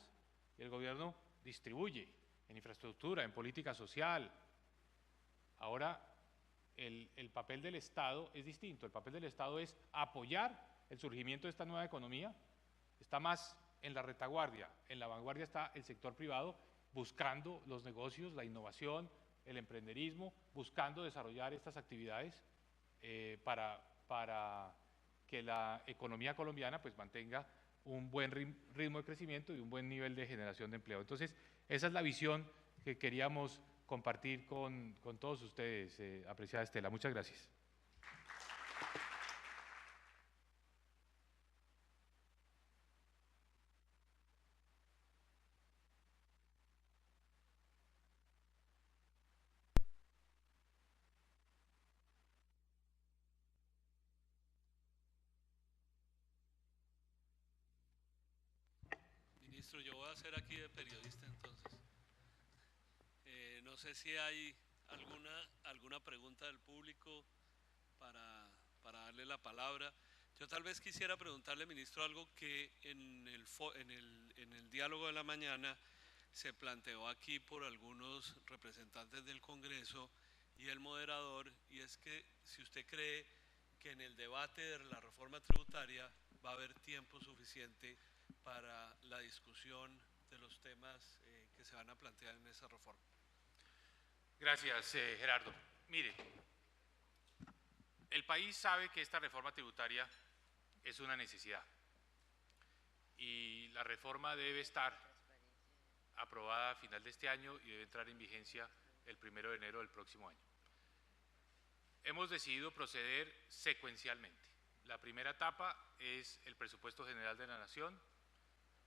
y el gobierno distribuye en infraestructura, en política social. Ahora, el papel del Estado es distinto. El papel del Estado es apoyar el surgimiento de esta nueva economía. Está más en la retaguardia, en la vanguardia está el sector privado buscando los negocios, la innovación, el emprenderismo, buscando desarrollar estas actividades para que la economía colombiana pues mantenga un buen ritmo de crecimiento y un buen nivel de generación de empleo. Entonces, esa es la visión que queríamos compartir con todos ustedes, apreciada Estela. Muchas gracias. Ministro, yo voy a ser aquí de periodista entonces. No sé si hay alguna pregunta del público para darle la palabra. Yo tal vez quisiera preguntarle, ministro, algo que en el diálogo de la mañana se planteó aquí por algunos representantes del Congreso y el moderador, y es que si usted cree que en el debate de la reforma tributaria va a haber tiempo suficiente para la discusión de los temas que se van a plantear en esa reforma. Gracias, Gerardo. Mire, el país sabe que esta reforma tributaria es una necesidad y la reforma debe estar aprobada a final de este año y debe entrar en vigencia el 1 de enero del próximo año. Hemos decidido proceder secuencialmente. La primera etapa es el presupuesto general de la Nación,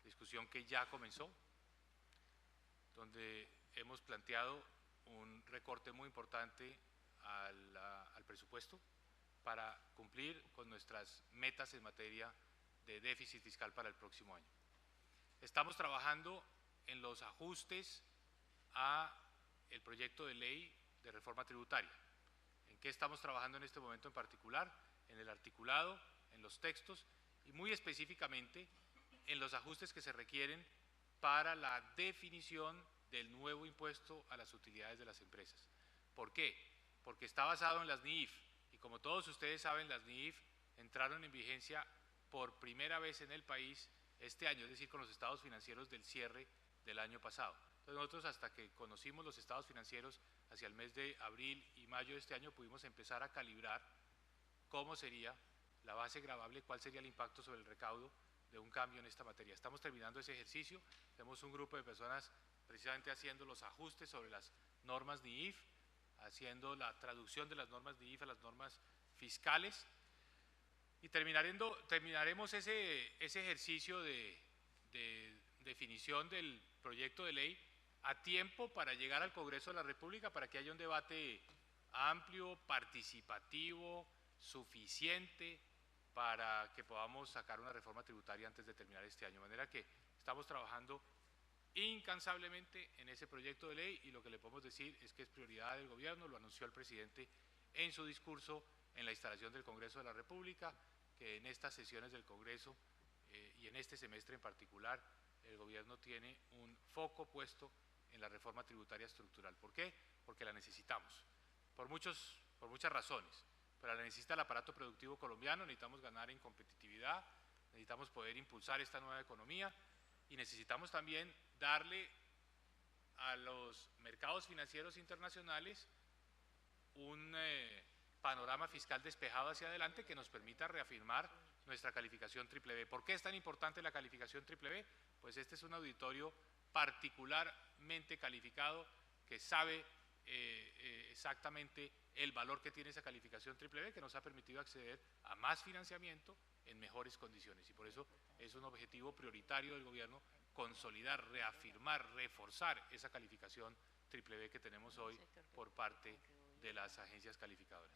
discusión que ya comenzó, donde hemos planteado un recorte muy importante al presupuesto para cumplir con nuestras metas en materia de déficit fiscal para el próximo año. Estamos trabajando en los ajustes a el proyecto de ley de reforma tributaria. ¿En qué estamos trabajando en este momento en particular? En el articulado, en los textos y muy específicamente en los ajustes que se requieren para la definición del nuevo impuesto a las utilidades de las empresas. ¿Por qué? Porque está basado en las NIIF y como todos ustedes saben, las NIIF entraron en vigencia por primera vez en el país este año, es decir, con los estados financieros del cierre del año pasado. Entonces nosotros hasta que conocimos los estados financieros hacia el mes de abril y mayo de este año pudimos empezar a calibrar cómo sería la base gravable, cuál sería el impacto sobre el recaudo de un cambio en esta materia. Estamos terminando ese ejercicio, tenemos un grupo de personas precisamente haciendo los ajustes sobre las normas NIIF, haciendo la traducción de las normas NIIF a las normas fiscales y terminaremos ese ejercicio de definición del proyecto de ley a tiempo para llegar al Congreso de la República para que haya un debate amplio, participativo, suficiente para que podamos sacar una reforma tributaria antes de terminar este año. De manera que estamos trabajando incansablemente en ese proyecto de ley y lo que le podemos decir es que es prioridad del gobierno, lo anunció el presidente en su discurso en la instalación del Congreso de la República, que en estas sesiones del Congreso y en este semestre en particular el gobierno tiene un foco puesto en la reforma tributaria estructural. ¿Por qué? Porque la necesitamos, por muchas razones, pero la necesita el aparato productivo colombiano, necesitamos ganar en competitividad, necesitamos poder impulsar esta nueva economía y necesitamos también darle a los mercados financieros internacionales un panorama fiscal despejado hacia adelante que nos permita reafirmar nuestra calificación BBB. ¿Por qué es tan importante la calificación BBB? Pues este es un auditorio particularmente calificado que sabe exactamente el valor que tiene esa calificación BBB, que nos ha permitido acceder a más financiamiento en mejores condiciones y por eso es un objetivo prioritario del gobierno consolidar, reafirmar, reforzar esa calificación BBB que tenemos hoy por parte de las agencias calificadoras.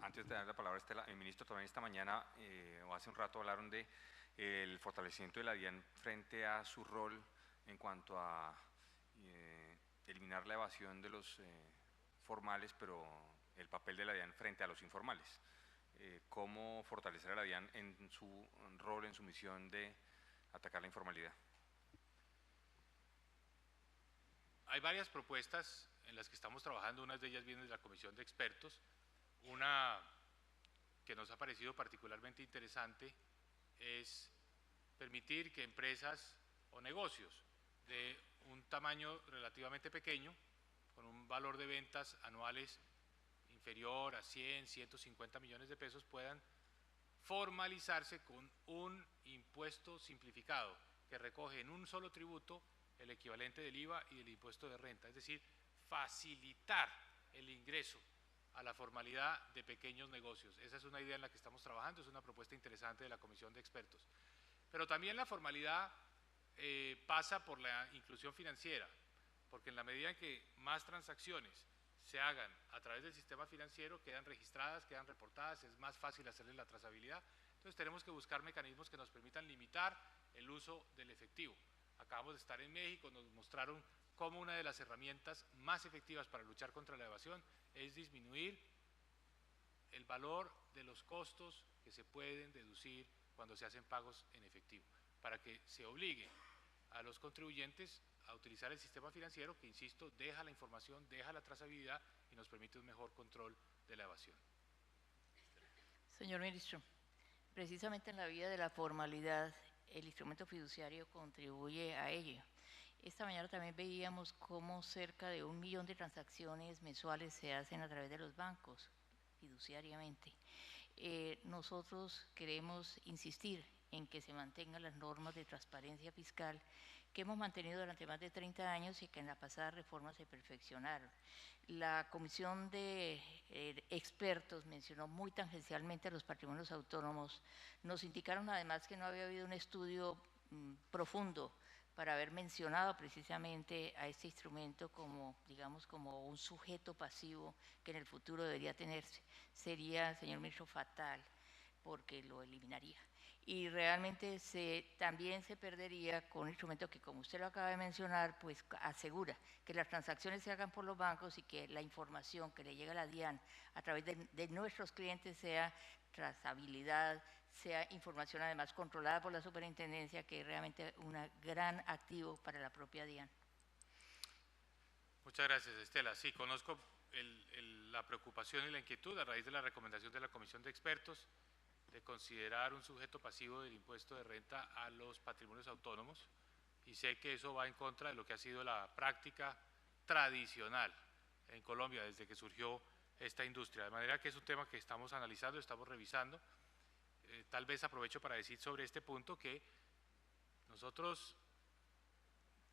Antes de dar la palabra a Estela, el ministro también esta mañana o hace un rato hablaron de el fortalecimiento de la DIAN frente a su rol en cuanto a eliminar la evasión de los formales, pero el papel de la DIAN frente a los informales. ¿Cómo fortalecer a la DIAN en su rol, en su misión de atacar la informalidad? Hay varias propuestas en las que estamos trabajando, unas de ellas vienen de la Comisión de Expertos. Una que nos ha parecido particularmente interesante es permitir que empresas o negocios de un tamaño relativamente pequeño, con un valor de ventas anuales inferior a 100, 150 millones de pesos, puedan formalizarse con un impuesto simplificado que recoge en un solo tributo el equivalente del IVA y del impuesto de renta, es decir, facilitar el ingreso a la formalidad de pequeños negocios. Esa es una idea en la que estamos trabajando, es una propuesta interesante de la Comisión de Expertos. Pero también la formalidad pasa por la inclusión financiera, porque en la medida en que más transacciones se hagan a través del sistema financiero, quedan registradas, quedan reportadas, es más fácil hacerles la trazabilidad. Entonces tenemos que buscar mecanismos que nos permitan limitar el uso del efectivo. Acabamos de estar en México, nos mostraron cómo una de las herramientas más efectivas para luchar contra la evasión es disminuir el valor de los costos que se pueden deducir cuando se hacen pagos en efectivo, para que se obligue a los contribuyentes a utilizar el sistema financiero que, insisto, deja la información, deja la trazabilidad y nos permite un mejor control de la evasión. Señor Ministro, precisamente en la vía de la formalidad, el instrumento fiduciario contribuye a ello. Esta mañana también veíamos cómo cerca de 1 millón de transacciones mensuales se hacen a través de los bancos, fiduciariamente. Nosotros queremos insistir en que se mantengan las normas de transparencia fiscal que hemos mantenido durante más de 30 años y que en la pasada reforma se perfeccionaron. La Comisión de Expertos mencionó muy tangencialmente a los patrimonios autónomos. Nos indicaron además que no había habido un estudio profundo para haber mencionado precisamente a este instrumento como, digamos, como un sujeto pasivo que en el futuro debería tenerse. Sería, señor ministro, fatal, porque lo eliminaría. Y realmente también se perdería con un instrumento que, como usted lo acaba de mencionar, pues asegura que las transacciones se hagan por los bancos y que la información que le llega a la DIAN a través de nuestros clientes sea trazabilidad, sea información además controlada por la superintendencia, que es realmente un gran activo para la propia DIAN. Muchas gracias, Estela. Sí, conozco la preocupación y la inquietud a raíz de la recomendación de la Comisión de Expertos de considerar un sujeto pasivo del impuesto de renta a los patrimonios autónomos, y sé que eso va en contra de lo que ha sido la práctica tradicional en Colombia desde que surgió esta industria, de manera que es un tema que estamos analizando, estamos revisando. Tal vez aprovecho para decir sobre este punto que nosotros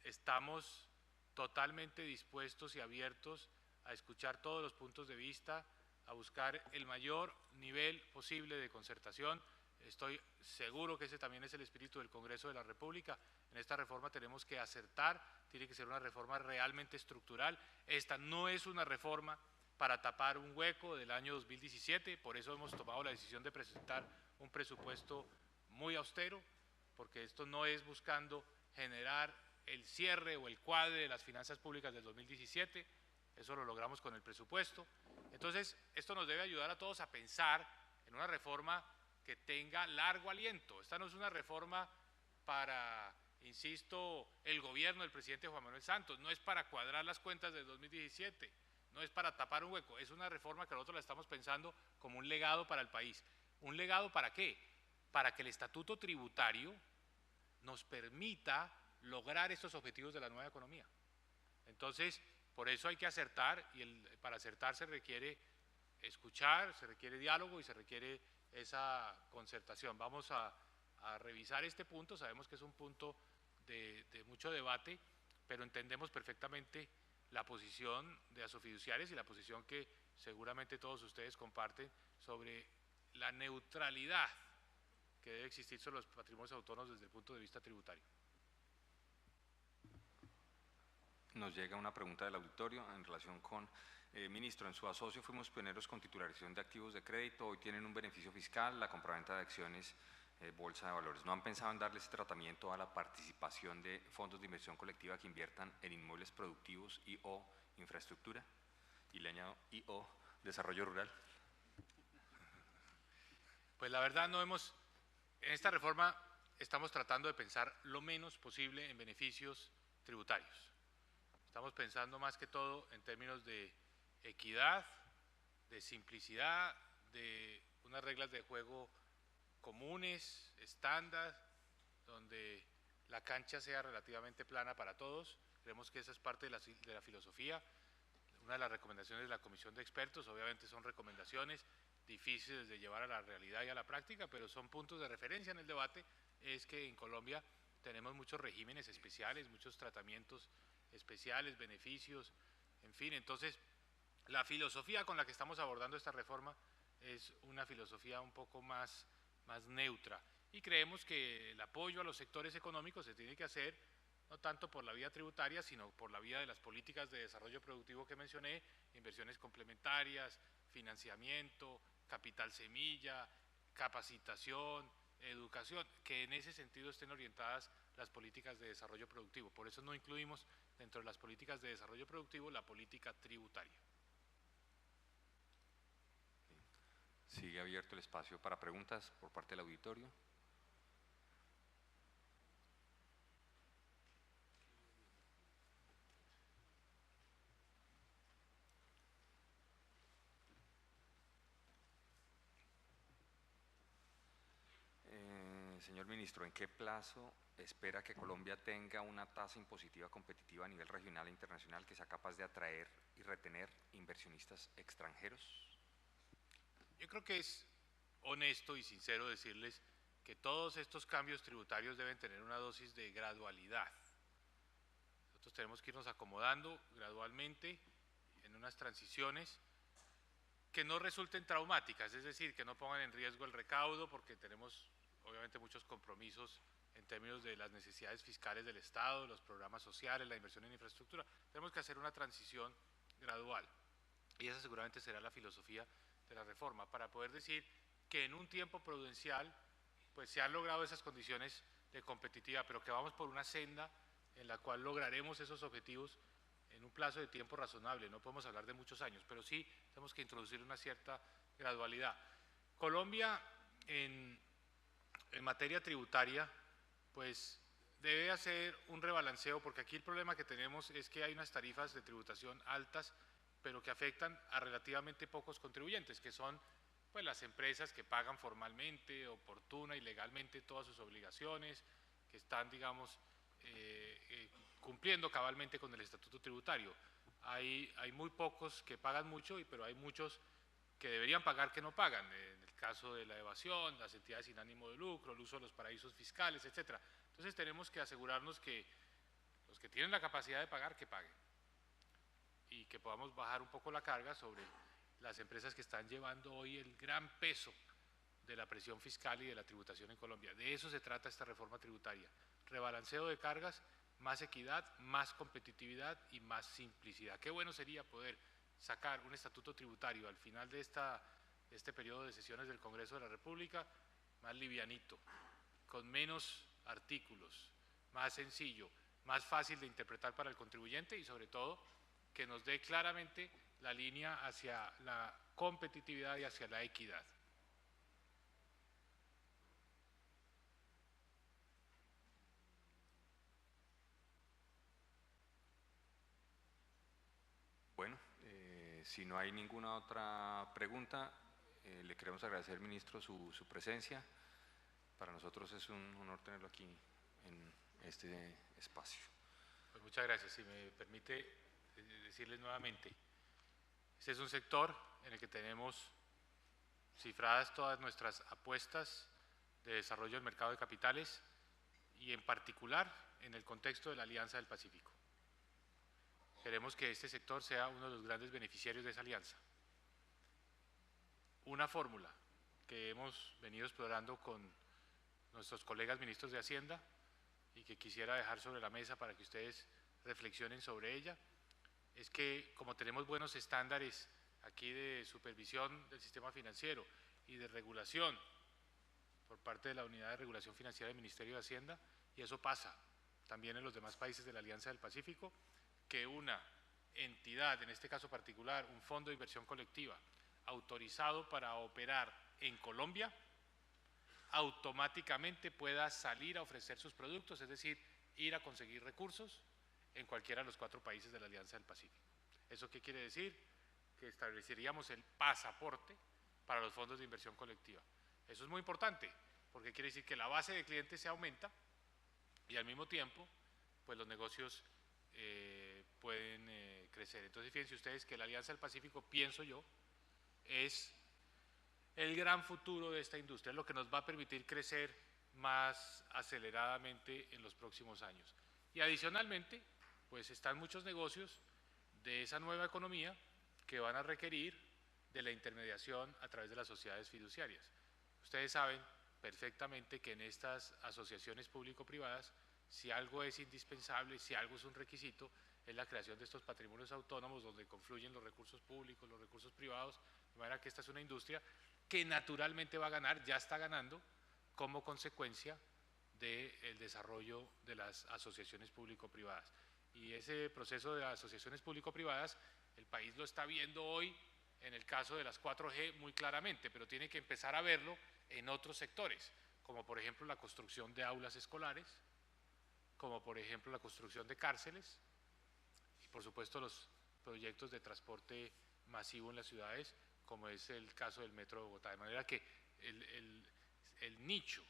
estamos totalmente dispuestos y abiertos a escuchar todos los puntos de vista, a buscar el mayor nivel posible de concertación. Estoy seguro que ese también es el espíritu del Congreso de la República. En esta reforma tenemos que acertar, tiene que ser una reforma realmente estructural. Esta no es una reforma para tapar un hueco del año 2017, por eso hemos tomado la decisión de presentar un presupuesto muy austero, porque esto no es buscando generar el cierre o el cuadre de las finanzas públicas del 2017, eso lo logramos con el presupuesto. Entonces, esto nos debe ayudar a todos a pensar en una reforma que tenga largo aliento. Esta no es una reforma para, insisto, el gobierno del presidente Juan Manuel Santos, no es para cuadrar las cuentas del 2017, no es para tapar un hueco, es una reforma que nosotros la estamos pensando como un legado para el país. ¿Un legado para qué? Para que el estatuto tributario nos permita lograr estos objetivos de la nueva economía. Entonces, por eso hay que acertar, y para acertar se requiere escuchar, se requiere diálogo y se requiere esa concertación. Vamos a revisar este punto, sabemos que es un punto de mucho debate, pero entendemos perfectamente la posición de Asofiduciarias y la posición que seguramente todos ustedes comparten sobre la neutralidad que debe existir sobre los patrimonios autónomos desde el punto de vista tributario. Nos llega una pregunta del auditorio en relación con, ministro, en su asocio fuimos pioneros con titularización de activos de crédito, hoy tienen un beneficio fiscal, la compraventa de acciones, bolsa de valores. ¿No han pensado en darle ese tratamiento a la participación de fondos de inversión colectiva que inviertan en inmuebles productivos y o infraestructura? Y le añado y o desarrollo rural. Pues la verdad en esta reforma estamos tratando de pensar lo menos posible en beneficios tributarios. Estamos pensando más que todo en términos de equidad, de simplicidad, de unas reglas de juego comunes, estándar, donde la cancha sea relativamente plana para todos. Creemos que esa es parte de la filosofía. Una de las recomendaciones de la Comisión de Expertos, obviamente son recomendaciones difíciles de llevar a la realidad y a la práctica, pero son puntos de referencia en el debate, es que en Colombia tenemos muchos regímenes especiales, muchos tratamientos especiales, beneficios, en fin. Entonces, la filosofía con la que estamos abordando esta reforma es una filosofía un poco más neutra, y creemos que el apoyo a los sectores económicos se tiene que hacer no tanto por la vía tributaria, sino por la vía de las políticas de desarrollo productivo que mencioné, inversiones complementarias, financiamiento, capital semilla, capacitación, educación, que en ese sentido estén orientadas las políticas de desarrollo productivo. Por eso no incluimos dentro de las políticas de desarrollo productivo la política tributaria. Sigue abierto el espacio para preguntas por parte del auditorio. Señor ministro, ¿en qué plazo espera que Colombia tenga una tasa impositiva competitiva a nivel regional e internacional que sea capaz de atraer y retener inversionistas extranjeros? Yo creo que es honesto y sincero decirles que todos estos cambios tributarios deben tener una dosis de gradualidad. Nosotros tenemos que irnos acomodando gradualmente en unas transiciones que no resulten traumáticas, es decir, que no pongan en riesgo el recaudo, porque tenemos obviamente muchos compromisos en términos de las necesidades fiscales del Estado, los programas sociales, la inversión en infraestructura. Tenemos que hacer una transición gradual, y esa seguramente será la filosofía de la reforma, para poder decir que en un tiempo prudencial pues se han logrado esas condiciones de competitividad, pero que vamos por una senda en la cual lograremos esos objetivos en un plazo de tiempo razonable. No podemos hablar de muchos años, pero sí tenemos que introducir una cierta gradualidad. Colombia en materia tributaria pues debe hacer un rebalanceo, porque aquí el problema que tenemos es que hay unas tarifas de tributación altas, pero que afectan a relativamente pocos contribuyentes, que son pues las empresas que pagan formalmente, oportuna y legalmente todas sus obligaciones, que están, digamos, cumpliendo cabalmente con el estatuto tributario. Hay muy pocos que pagan mucho, pero hay muchos que deberían pagar que no pagan, en el caso de la evasión, las entidades sin ánimo de lucro, el uso de los paraísos fiscales, etc. Entonces tenemos que asegurarnos que los que tienen la capacidad de pagar, que paguen, y que podamos bajar un poco la carga sobre las empresas que están llevando hoy el gran peso de la presión fiscal y de la tributación en Colombia. De eso se trata esta reforma tributaria: rebalanceo de cargas, más equidad, más competitividad y más simplicidad. Qué bueno sería poder sacar un estatuto tributario al final de este periodo de sesiones del Congreso de la República más livianito, con menos artículos, más sencillo, más fácil de interpretar para el contribuyente, y sobre todo que nos dé claramente la línea hacia la competitividad y hacia la equidad. Bueno, si no hay ninguna otra pregunta, le queremos agradecer, ministro, su presencia. Para nosotros es un honor tenerlo aquí en este espacio. Pues muchas gracias. Si me permite decirles nuevamente, este es un sector en el que tenemos cifradas todas nuestras apuestas de desarrollo del mercado de capitales, y en particular en el contexto de la Alianza del Pacífico. Queremos que este sector sea uno de los grandes beneficiarios de esa alianza. Una fórmula que hemos venido explorando con nuestros colegas ministros de Hacienda y que quisiera dejar sobre la mesa para que ustedes reflexionen sobre ella, es que como tenemos buenos estándares aquí de supervisión del sistema financiero y de regulación por parte de la Unidad de Regulación Financiera del Ministerio de Hacienda, y eso pasa también en los demás países de la Alianza del Pacífico, que una entidad, en este caso particular, un fondo de inversión colectiva, autorizado para operar en Colombia, automáticamente pueda salir a ofrecer sus productos, es decir, ir a conseguir recursos en cualquiera de los 4 países de la Alianza del Pacífico. ¿Eso qué quiere decir? Que estableceríamos el pasaporte para los fondos de inversión colectiva. Eso es muy importante, porque quiere decir que la base de clientes se aumenta y al mismo tiempo, pues los negocios pueden crecer. Entonces, fíjense ustedes que la Alianza del Pacífico, pienso yo, es el gran futuro de esta industria, es lo que nos va a permitir crecer más aceleradamente en los próximos años. Y adicionalmente, pues están muchos negocios de esa nueva economía que van a requerir de la intermediación a través de las sociedades fiduciarias. Ustedes saben perfectamente que en estas asociaciones público-privadas, si algo es indispensable, si algo es un requisito, es la creación de estos patrimonios autónomos donde confluyen los recursos públicos, los recursos privados, de manera que esta es una industria que naturalmente va a ganar, ya está ganando, como consecuencia del desarrollo de las asociaciones público-privadas. Y ese proceso de asociaciones público-privadas, el país lo está viendo hoy en el caso de las 4G muy claramente, pero tiene que empezar a verlo en otros sectores, como por ejemplo la construcción de aulas escolares, como por ejemplo la construcción de cárceles y por supuesto los proyectos de transporte masivo en las ciudades, como es el caso del Metro de Bogotá. De manera que el nicho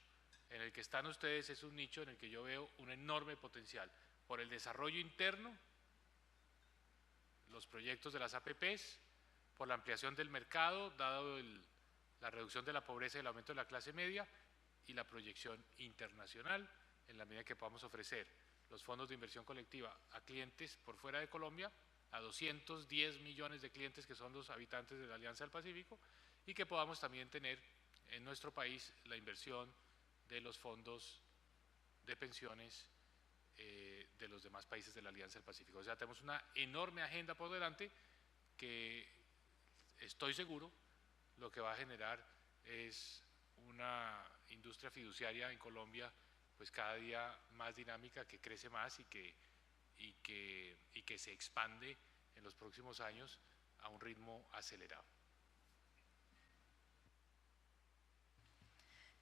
en el que están ustedes es un nicho en el que yo veo un enorme potencial por el desarrollo interno, los proyectos de las APPs, por la ampliación del mercado, dado la reducción de la pobreza y el aumento de la clase media, y la proyección internacional, en la medida que podamos ofrecer los fondos de inversión colectiva a clientes por fuera de Colombia, a 210 millones de clientes que son los habitantes de la Alianza del Pacífico, y que podamos también tener en nuestro país la inversión de los fondos de pensiones de los demás países de la Alianza del Pacífico. O sea, tenemos una enorme agenda por delante que estoy seguro lo que va a generar es una industria fiduciaria en Colombia pues cada día más dinámica, que crece más y que se expande en los próximos años a un ritmo acelerado.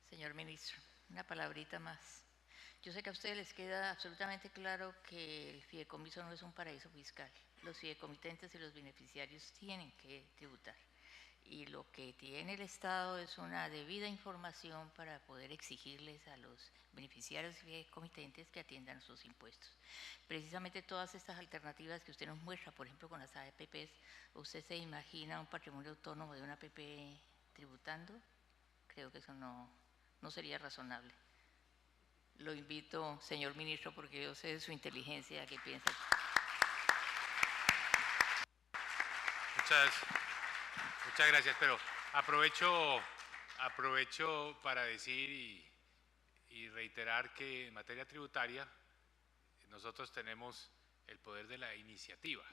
Señor ministro, una palabrita más. Yo sé que a ustedes les queda absolutamente claro que el fideicomiso no es un paraíso fiscal. Los fideicomitentes y los beneficiarios tienen que tributar. Y lo que tiene el Estado es una debida información para poder exigirles a los beneficiarios y fideicomitentes que atiendan sus impuestos. Precisamente todas estas alternativas que usted nos muestra, por ejemplo con las APPs, ¿usted se imagina un patrimonio autónomo de una APP tributando? Creo que eso no sería razonable. Lo invito, señor ministro, porque yo sé de su inteligencia, que piensa. Muchas gracias, pero aprovecho para decir y reiterar que en materia tributaria nosotros tenemos el poder de la iniciativa,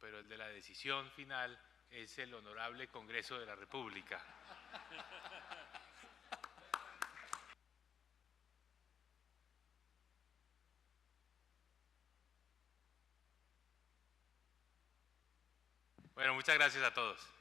pero el de la decisión final es el Honorable Congreso de la República. Bueno, muchas gracias a todos.